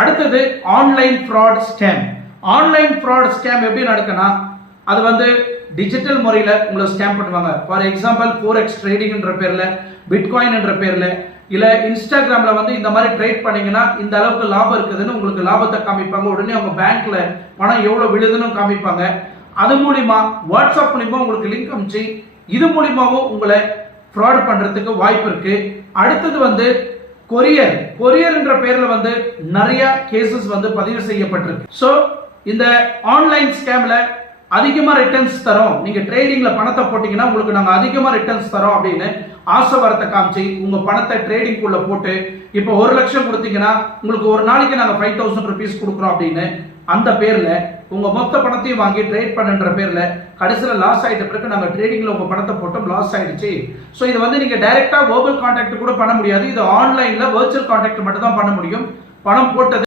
அடுத்தது online fraud scam. Online fraud scam எப்படி நடக்குன்னா, அது வந்து டிஜிட்டல் முறையில் உங்களை ஸ்கேம் பண்ணுவாங்க. ஃபார் எக்ஸாம்பிள் ஃபோரெக்ஸ் ட்ரேடிங்ன்ற பேர்ல, பிட்காயின் என்ற பேர்ல, இல்ல இன்ஸ்டாகிராம்ல வந்து இந்த மாதிரி ட்ரேட் பண்ணீங்கன்னா இந்த அளவுக்கு லாபம் இருக்குதுன்னு உங்களுக்கு லாபத்தை காமிப்பாங்க. உடனே அவங்க பேங்க்ல பணம் எவ்வளவு விழுதுன்னு காமிப்பாங்க. அது மூலியமா வாட்ஸ்அப் மூலியமா உங்களுக்கு லிங்க் அனுப்பிச்சு இது மூலியமாவும் உங்களை ஃப்ராட் பண்றதுக்கு வாய்ப்பு இருக்கு. அடுத்தது வந்து கொரியர் என்ற பேர்ல வந்து நிறைய கேசஸ் வந்து பதிவு செய்யப்பட்டிருக்கு. சோ இந்த ஆன்லைன் ஸ்கேம்ல அதிகமா ரிட்டர்ன்ஸ் தரோம், நீங்க ட்ரேடிங்ல பணத்தை போட்டீங்கன்னா உங்களுக்கு நாங்க அதிகமா ரிட்டர்ன்ஸ் தரோம் அப்படின்னு ஆசை வரத்தை காமிச்சு உங்க பணத்தை ட்ரேடிங் குள்ள போட்டு இப்போ 1 லட்சம் கொடுத்தீங்கன்னா உங்களுக்கு ஒரு நாளைக்கு நாங்க 5000 rupees கொடுக்குறோம் அப்படின்னு அந்த பேர்ல உங்க மொத்த பணத்தையும் வாங்கி ட்ரேட் பண்ணுன்ற பேர்ல கடைசியில லாஸ் ஆயிட்ட பிறகு நாங்க ட்ரேடிங்ல உங்க பணத்தை போட்டோம், லாஸ் ஆயிடுச்சு. சோ இது வந்து நீங்க டைரக்டா வெர்பல் கான்டாக்ட் கூட பண்ண முடியாது. இது ஆன்லைன்ல வெர்ச்சுவல் கான்டாக்ட் மட்டும் தான் பண்ண முடியும். பணம் போட்டது